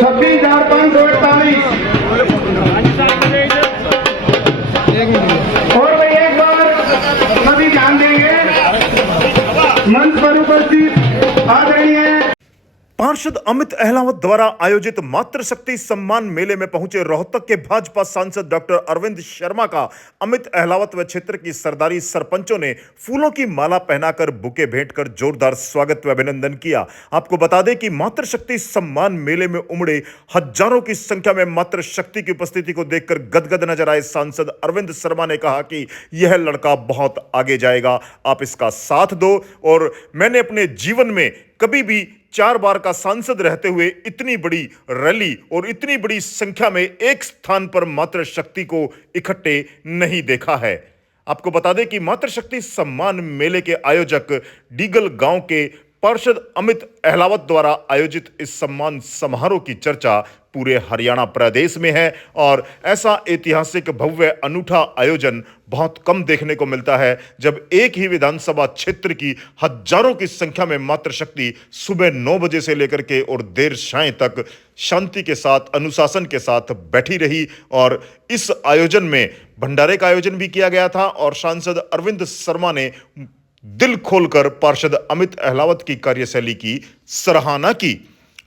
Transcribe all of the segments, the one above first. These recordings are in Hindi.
26,548। और भाई एक बार सभी ध्यान देंगे, मंच पर उपस्थित आदरणीय पार्षद अमित अहलावत द्वारा आयोजित मातृशक्ति सम्मान मेले में पहुंचे रोहतक के भाजपा सांसद डॉक्टर अरविंद शर्मा का अमित अहलावत व क्षेत्र की सरदारी सरपंचों ने फूलों की माला पहनाकर बुके भेंट कर जोरदार स्वागत व अभिनंदन किया। आपको बता दें कि मातृशक्ति सम्मान मेले में उमड़े हजारों की संख्या में मातृशक्ति की उपस्थिति को देखकर गदगद नजर आए सांसद अरविंद शर्मा ने कहा कि यह लड़का बहुत आगे जाएगा, आप इसका साथ दो। और मैंने अपने जीवन में कभी भी 4 बार का सांसद रहते हुए इतनी बड़ी रैली और इतनी बड़ी संख्या में एक स्थान पर मातृशक्ति को इकट्ठे नहीं देखा है। आपको बता दें कि मातृशक्ति सम्मान मेले के आयोजक डीगल गांव के पार्षद अमित अहलावत द्वारा आयोजित इस सम्मान समारोह की चर्चा पूरे हरियाणा प्रदेश में है और ऐसा ऐतिहासिक भव्य अनूठा आयोजन बहुत कम देखने को मिलता है, जब एक ही विधानसभा क्षेत्र की हजारों की संख्या में मातृशक्ति सुबह 9 बजे से लेकर के और देर शाम तक शांति के साथ अनुशासन के साथ बैठी रही। और इस आयोजन में भंडारे का आयोजन भी किया गया था और सांसद अरविंद शर्मा ने दिल खोलकर पार्षद अमित अहलावत की कार्यशैली की सराहना की।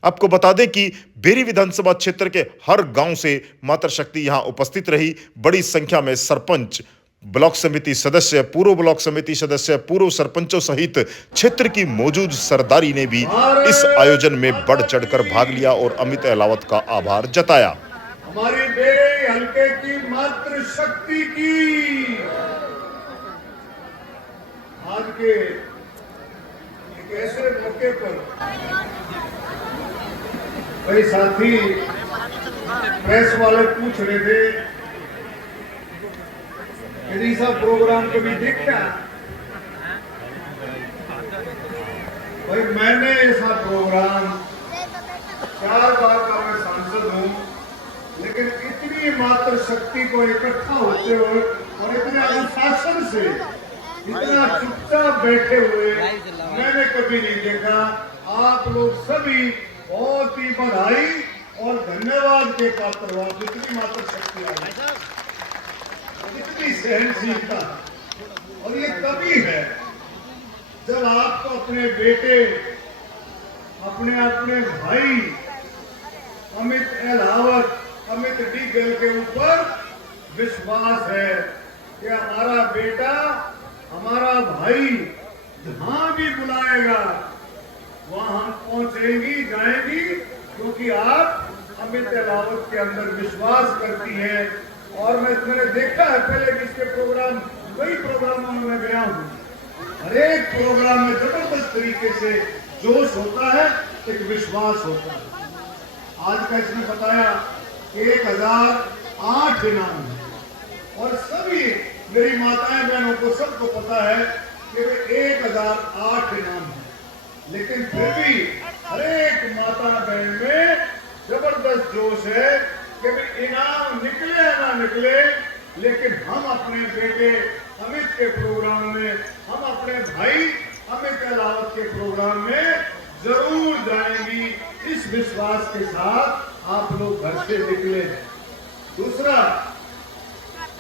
आपको बता दें कि बेरी विधानसभा क्षेत्र के हर गांव से मातृशक्ति यहां उपस्थित रही। बड़ी संख्या में सरपंच, ब्लॉक समिति सदस्य, पूर्व ब्लॉक समिति सदस्य, पूर्व सरपंचों सहित क्षेत्र की मौजूद सरदारी ने भी इस आयोजन में बढ़ चढ़कर भाग लिया और अमित अहलावत का आभार जताया। हमारी बेरे हल्के की मातृशक्ति की आज के एक ऐसे मौके पर कई साथी प्रेस वाले पूछ रहे थे कि ऐसा प्रोग्राम कभी देखा भाई। मैंने ऐसा प्रोग्राम 4 बार का मैं सांसद हूं, लेकिन इतनी मातृशक्ति को इकट्ठा होते हुए और इतने अनुशासन से इतना चुपचाप बैठे हुए मैंने कभी नहीं देखा। आप लोग सभी बहुत ही बधाई और धन्यवाद के पात्र हो। जितनी मातृशक्ति आई, जितनी सहनशीलता, और ये तभी है जब आपको अपने बेटे, अपने अपने भाई अमित अहलावत, अमित डीगल के ऊपर विश्वास है कि हमारा बेटा, हमारा भाई जहां भी बुलाएगा वहां हम पहुंचेंगी, जाएंगी, क्योंकि आप अमित अहलावत के अंदर विश्वास करती हैं। और मैंने देखा है पहले भी इसके प्रोग्राम, कई प्रोग्रामों में मैं गया हूं, हर एक प्रोग्राम में जबरदस्त तरीके से जोश होता है, एक विश्वास होता है। आज का इसने बताया 1008 इनाम है और सभी मेरी माताएं बहनों को सबको पता है कि 1008 इनाम है, लेकिन फिर भी हर एक माता बहन में जबरदस्त जोश है कि इनाम निकले ना निकले, लेकिन हम अपने बेटे अमित के प्रोग्राम में, हम अपने भाई अमित अहलावत के प्रोग्राम में जरूर जाएंगी। इस विश्वास के साथ आप लोग घर से निकले। दूसरा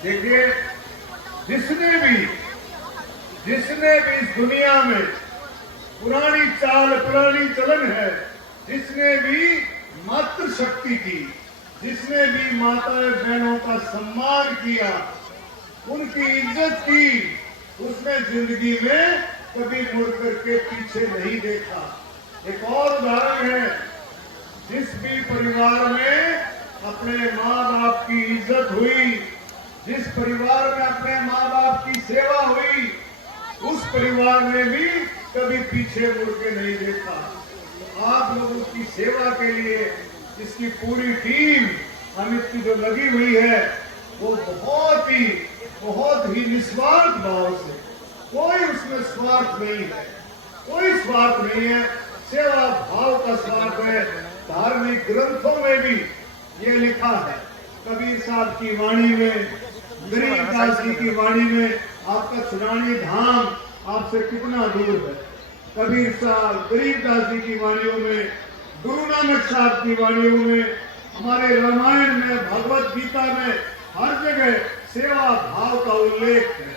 देखिए, जिसने भी इस दुनिया में पुरानी चाल, पुरानी चलन है, जिसने भी मातृशक्ति की, जिसने भी माता बहनों का सम्मान किया, उनकी इज्जत की, उसने जिंदगी में कभी मुड़ करके पीछे नहीं देखा। एक और उदाहरण है, जिस भी परिवार में अपने माँ बाप की इज्जत हुई, जिस परिवार में अपने माँ बाप की सेवा हुई, उस परिवार ने भी कभी पीछे मुड़ के नहीं देखा। तो आप लोगों की सेवा के लिए इसकी पूरी टीम अमित की जो लगी हुई है, वो बहुत ही निस्वार्थ भाव से, कोई उसमें स्वार्थ नहीं है, कोई स्वार्थ नहीं है, सेवा भाव का स्वार्थ है। धार्मिक ग्रंथों में भी ये लिखा है, कबीर साहब की वाणी में, गरीबदास जी की वाणी में, आपका छुड़ानी धाम आपसे कितना दूर है। कबीर साहब, गरीबदास जी की वाणियों में गुरु नानक साहब की वाणियों में, हमारे रामायण में, भगवत गीता में हर जगह सेवा भाव का उल्लेख है।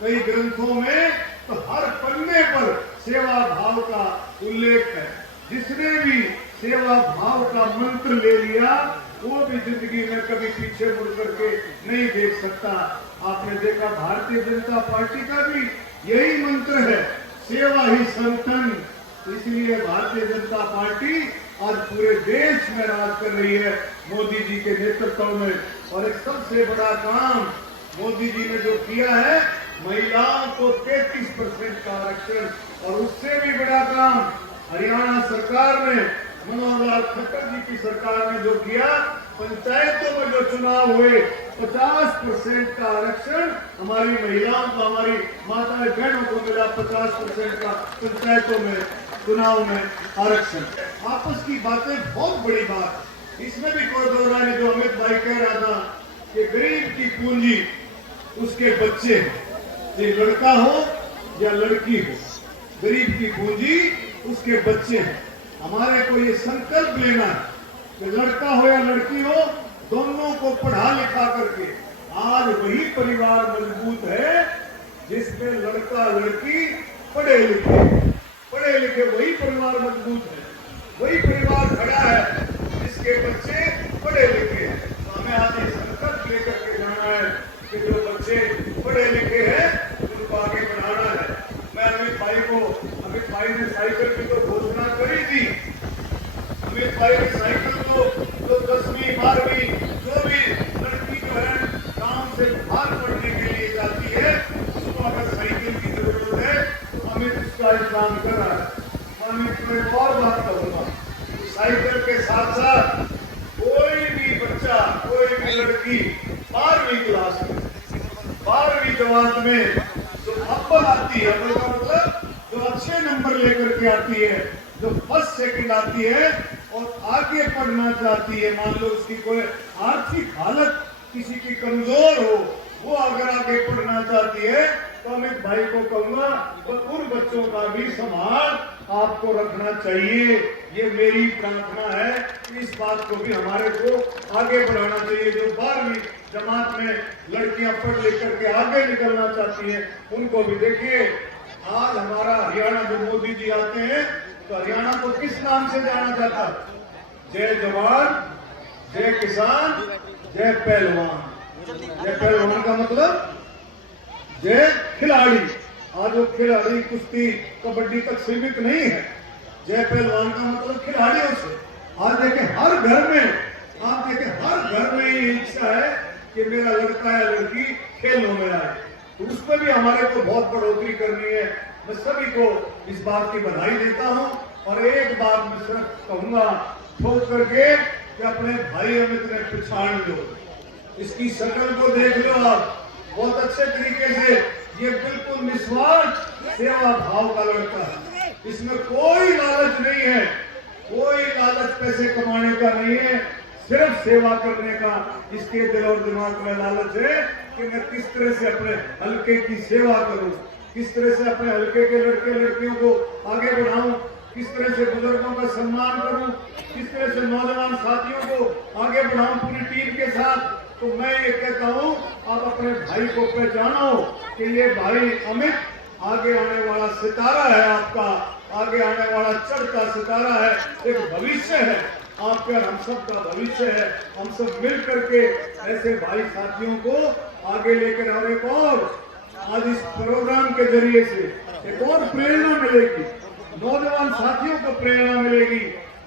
कई ग्रंथों में तो हर पन्ने पर सेवा भाव का उल्लेख है। जिसने भी सेवा भाव का मंत्र ले लिया वो भी जिंदगी में कभी पीछे मुड़ करके नहीं देख सकता। आपने देखा भारतीय जनता पार्टी का भी यही मंत्र है, सेवा ही संतन। इसलिए भारतीय जनता पार्टी आज पूरे देश में राज कर रही है मोदी जी के नेतृत्व में। और एक सबसे बड़ा काम मोदी जी ने जो किया है, महिलाओं को 33% का आरक्षण, और उससे भी बड़ा काम हरियाणा सरकार ने, मनोहर लाल खट्टर जी की सरकार ने जो किया, पंचायतों में जो चुनाव हुए 50% का आरक्षण हमारी महिलाओं को, हमारी माताएं बहनों को मिला। 50% का पंचायतों में चुनाव में आरक्षण। आपस की बातें बहुत बड़ी बात, इसमें भी कोई दो राय नहीं। जो अमित भाई कह रहा था कि गरीब की पूंजी उसके बच्चे हैं, ये लड़का हो या लड़की हो, गरीब की पूंजी उसके बच्चे हैं। हमारे को ये संकल्प लेना है कि लड़का हो या लड़की हो, दोनों को पढ़ा लिखा करके, आज वही परिवार मजबूत है जिसमें लड़का लड़की पढ़े लिखे वही परिवार मजबूत है, वही परिवार खड़ा है जिसके बच्चे पढ़े लिखे हैं। तो हमें आज ये संकल्प लेकर के जाना है कि जो बच्चे पढ़े लिखे हैं उनको आगे बढ़ाना है। मैं अमित भाई ने साइकिल की तो घोषणा करी थी। अमित भाई की साइकिल को जो 10वीं 12वीं जो भी लड़की जो है गांव से बाहर पढ़ने के लिए जाती है, उसको अगर साइकिल की जरूरत है तो अमित उसका इंतजाम कर रहा है। अमित को एक और बात कहूंगा, साइकिल के साथ साथ कोई भी बच्चा, कोई भी लड़की 12वीं क्लास में, 12वीं जमात में जो अव्वल आती है, मतलब जो अच्छे नंबर लेकर के आती है, जो फर्स्ट सेकंड आती है और आगे पढ़ना चाहती है, मान लो उसकी कोई आर्थिक हालत किसी की कमजोर हो, वो अगर आगे पढ़ना चाहती है तो अमित भाई को कहूंगा उन बच्चों का भी संभाल आपको रखना चाहिए। ये मेरी प्रार्थना है कि इस बात को भी हमारे को आगे बढ़ाना चाहिए। जो 12वीं जमात में लड़कियां पढ़ लिख करके आगे निकलना चाहती हैं, उनको भी देखिए। आज हमारा हरियाणा जो मोदी जी आते हैं तो हरियाणा को किस नाम से जाना जाता है? जय जवान, जय किसान, जय पहलवान। जय पहलवान का मतलब जय खिलाड़ी। आज वो खिलाड़ी कुश्ती कबड्डी तक सीमित नहीं है। जय पहलवान का मतलब खिलाड़ियों से। आज देखें हर घर में, आप देखें हर घर में ये इच्छा है कि मेरा लड़का या लड़की खेलों में आए, तो उसमें भी हमारे को बहुत बढ़ोतरी करनी है। मैं सभी को इस बात की बधाई देता हूं। और एक बात मैं सिर्फ कहूंगा ठोक करके कि अपने भाई अमित ने पहचान लो, इसकी शक्ल को देख लो आप बहुत अच्छे तरीके से। ये बिल्कुल निस्वार्थ सेवा भाव का लड़का है, इसमें कोई लालच नहीं है, कोई लालच पैसे कमाने का नहीं है, सिर्फ सेवा करने का इसके दिल और दिमाग में लालच है कि मैं किस तरह से अपने हल्के की सेवा करूं, किस तरह से अपने हल्के के लड़के लड़कियों को आगे बढ़ाऊं, किस तरह से बुजुर्गों का सम्मान करूं, किस तरह से नौजवान साथियों को आगे बढ़ाऊं पूरी टीम के साथ। तो मैं ये कहता हूं, आप अपने भाई को पहचानो कि ये भाई अमित आगे आने वाला सितारा है, आपका आगे आने वाला चढ़ता सितारा है, एक भविष्य है आपके, हम सब का भविष्य है। हम सब मिल करके ऐसे भाई साथियों को आगे लेकर, और एक और आज इस प्रोग्राम के जरिए से एक और प्रेरणा मिलेगी, नौजवान साथियों को प्रेरणा मिलेगी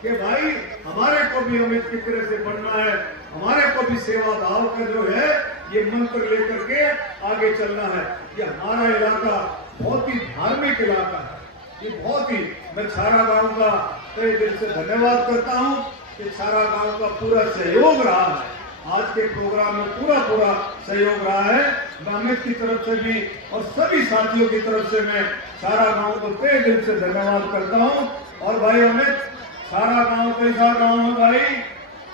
कि भाई हमारे को भी अमित की तरह से बनना है, हमारे को भी सेवा भाव का जो है ये मंत्र लेकर के आगे चलना है। ये हमारा इलाका बहुत ही धार्मिक इलाका है, ये बहुत ही, मैं छारा गांव का तहे दिल से धन्यवाद करता हूं कि छारा गांव का पूरा सहयोग रहा है, आज के प्रोग्राम में पूरा सहयोग रहा है। मैं अमित की तरफ से भी और सभी साथियों की तरफ से मैं छारा गांव को तहे दिल से धन्यवाद करता हूं। और भाई अमित, छारा गांव कैसा गांव है भाई,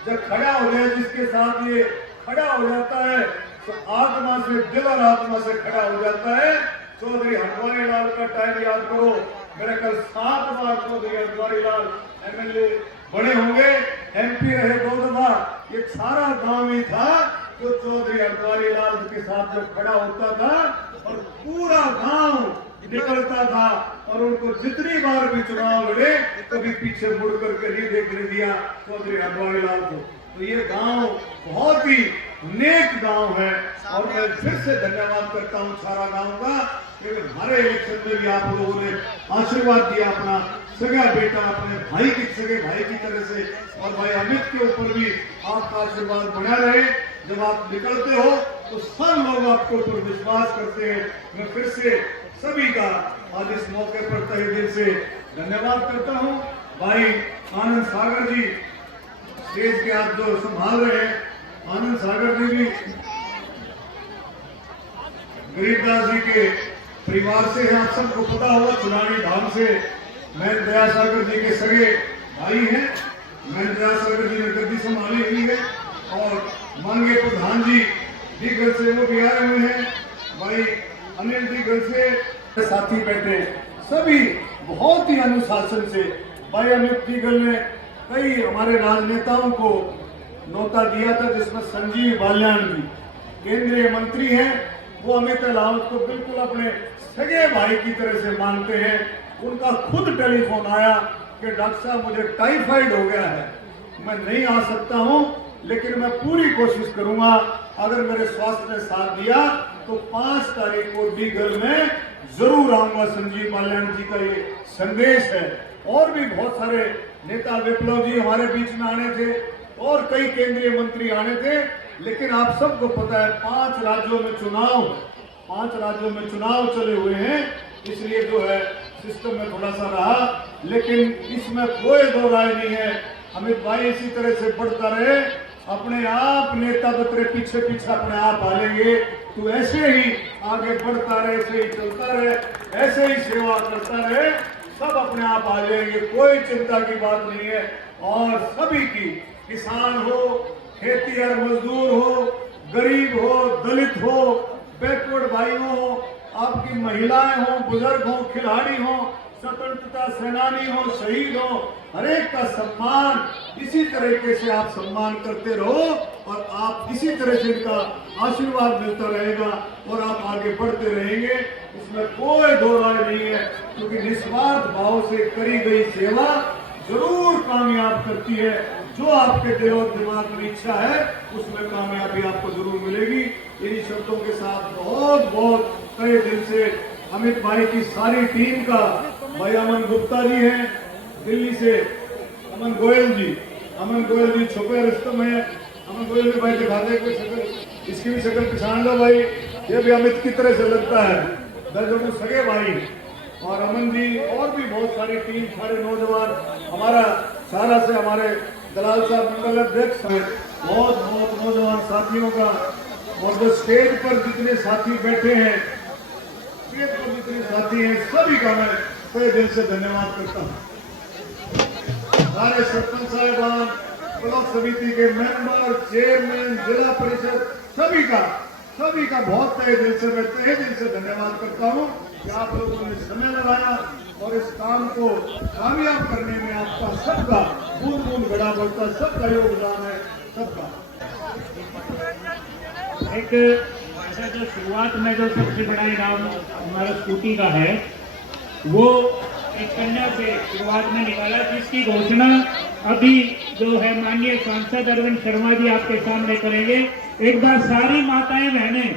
जब खड़ा हो जाए, जिसके साथ ये खड़ा हो जाता है तो आत्मा से, दिल और आत्मा से खड़ा हो जाता है। चौधरी हरवारी लाल का टाइम याद करो, मेरे कल 7 बार चौधरी हरवारी लाल MLA बड़े होंगे, MP रहे 2 दफा, ये सारा गांव ही था जो चौधरी हरद्वारी लाल के साथ जो खड़ा होता था और पूरा गांव निकलता था और उनको जितनी बार भी चुनाव लड़े कभी पीछे मुड़ करके नहीं देखने दिया चौधरी हरद्वारी लाल को। तो ये गांव बहुत ही नेक गांव है और मैं फिर से धन्यवाद करता हूं सारा गांव का, क्योंकि हमारे इलेक्शन में भी आप लोगों ने आशीर्वाद दिया अपना सगा बेटा अपने भाई की सगे भाई की तरह से, और भाई अमित के ऊपर भी आपका आशीर्वाद बना रहे। जब आप निकलते हो तो सब लोग आपके ऊपर विश्वास करते हैं। मैं फिर से सभी का आज इस मौके पर तहे दिल से धन्यवाद करता हूं। भाई आनंद सागर जी स्टेज के आप जो संभाल रहे हैं, आनंद सागर जी भी गरीबदास जी के परिवार से हैं, आप सबको पता होगा, चुनावी धाम से महेंद्र दया सागर जी के सगे भाई हैं। महेंद्र दया सागर जी ने गद्दी संभाली हुई है और माननीय प्रधान जी घर से वो भी आए हुए हैं। भाई अनिल जी घर से साथी बैठे, सभी बहुत ही अनुशासन से। भाई अमित जी घर ने कई हमारे राजनेताओं को न्योता दिया था, जिसमें संजीव बाल्यान जी केंद्रीय मंत्री हैं, वो अमित अहलावत को बिल्कुल अपने सगे भाई की तरह से मानते हैं। उनका खुद टेलीफोन आया कि डॉक्टर साहब मुझे टाइफाइड हो गया है, मैं नहीं आ सकता हूं, लेकिन मैं पूरी कोशिश करूंगा, अगर मेरे स्वास्थ्य ने साथ दिया तो 5 तारीख को डीगल में जरूर आऊंगा। संजीव बाल्यान जी का ये संदेश है। और भी बहुत सारे नेता, विप्लव जी हमारे बीच में आने थे और कई केंद्रीय मंत्री आने थे, लेकिन आप सबको पता है 5 राज्यों में चुनाव चले हुए हैं, इसलिए जो है सिस्टम में थोड़ा सा रहा, लेकिन इसमें कोई दो राय नहीं है। अमित भाई इसी तरह से बढ़ता रहे, अपने आप नेता तो तेरे पीछे पीछे अपने आप आ लेंगे, तू ऐसे ही आगे बढ़ता रहे, ऐसे ही चलता रहे, ऐसे ही सेवा करता रहे, सब अपने आप आ जाएंगे, कोई चिंता की बात नहीं है। और सभी की, किसान हो, खेतीहर मजदूर हो, गरीब हो, दलित हो, बैकवर्ड भाई हो, आपकी महिलाएं हो, बुजुर्ग हो, खिलाड़ी हो, स्वतंत्रता सेनानी हो, शहीद हो, हरेक का सम्मान इसी तरीके से आप सम्मान करते रहो और आप इसी तरह से इनका आशीर्वाद मिलता रहेगा और आप आगे बढ़ते रहेंगे, इसमें कोई दो राय नहीं है। क्योंकि निस्वार्थ भाव से करी गई सेवा जरूर कामयाब करती है। जो आपके दिल और दिमाग में इच्छा है उसमें कामयाबी आपको जरूर मिलेगी। इन्हीं शब्दों के साथ बहुत बहुत तहे दिल से अमित भाई की सारी टीम का, भाई अमन गुप्ता जी हैं दिल्ली से, अमन गोयल जी छुपे रिश्तों में, अमन गोयल जी भाई दिखा दे कोई शक्ल, इसकी भी शक्ल पहचान लो भाई, ये भी अमित की तरह से लगता है, दर्जनों सगे भाई। और अमन जी और भी बहुत सारी टीम, सारे नौजवान, हमारा सारा से हमारे दलाल साहब मंडल अध्यक्ष हैं, बहुत नौजवान साथियों का, और जो स्टेज पर जितने साथी बैठे हैं, स्टेज पर जितने साथी हैं, सभी का मैं तहे दिल से धन्यवाद करता हूँ। सारे सरपंच साहिबान, ब्लॉक समिति के मेंबर, चेयरमैन, जिला परिषद, सभी का बहुत तहे दिल से, मैं तहे दिल से धन्यवाद करता हूँ कि आप लोगों ने समय लगाया और इस काम को कामयाब करने में आपका सबका बूंद गड़ा बढ़ता, सबका योगदान है, सबका। एक ऐसा जो शुरुआत में जो सबसे बड़ा इनाम हमारा स्कूटी का है, वो एक कन्या से शुरुआत में निकाला, जिसकी घोषणा अभी जो है माननीय सांसद अरविंद शर्मा जी आपके सामने करेंगे। एक बार सारी माताएं बहनें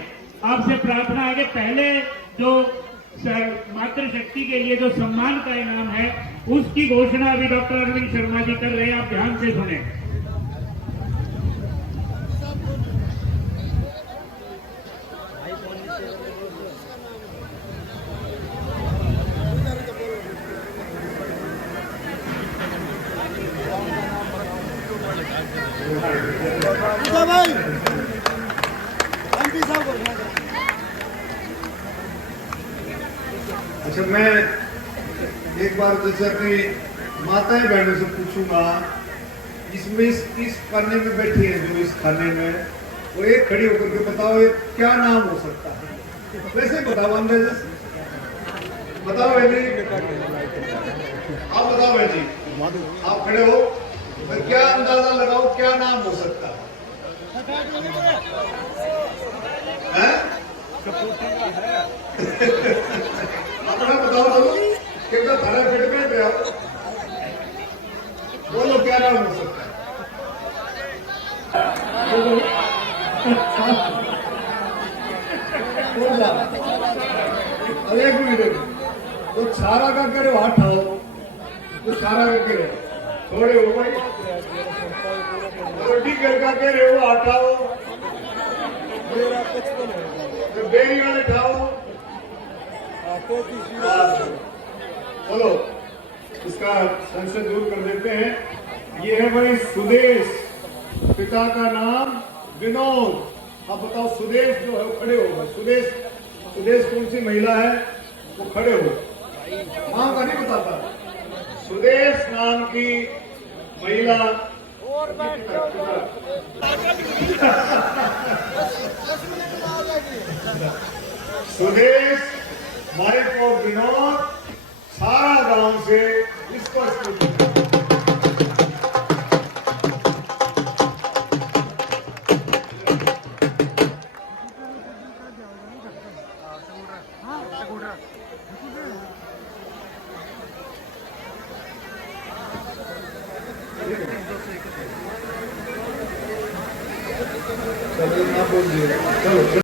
आपसे प्रार्थना है कि पहले जो मातृशक्ति के लिए जो सम्मान का इनाम है, उसकी घोषणा अभी डॉक्टर अरविंद शर्मा जी कर रहे हैं, आप ध्यान से सुने। अच्छा, मैं एक बार जैसे अपनी माताएं बहनों से पूछूंगा, इसमें इस खाने में बैठी है, जो इस खाने में, वो एक खड़ी होकर के बताओ ये क्या नाम हो सकता है, वैसे बताओ, अंदाजे बताओ। जी आप बताओ, जी आप खड़े हो, मैं क्या अंदाजा लगाऊं क्या नाम हो सकता है? हैं? अपना बताओ बोलो कितना थाना फिट में पे आओ बोलो क्या नाम हो सकता है? बोल जा। अरे एक मिनट तो छारा का करे हाथ आओ तो छारा का करे थोड़े हो भाई रोटी करका के रे वो हटाओ तो बेरी वाले खाओ चलो इसका संशय दूर कर देते हैं। ये है भाई सुदेश, पिता का नाम विनोद। अब बताओ सुदेश जो है वो खड़े हो गए। सुदेश सुदेश कौन सी महिला है वो खड़े हो। मां का नहीं बताता। सुदेश नाम की महिला सुदेश वाइफ ऑफ विनोद सारा गांव से स्पष्ट चलो ना बोल दिए चलो।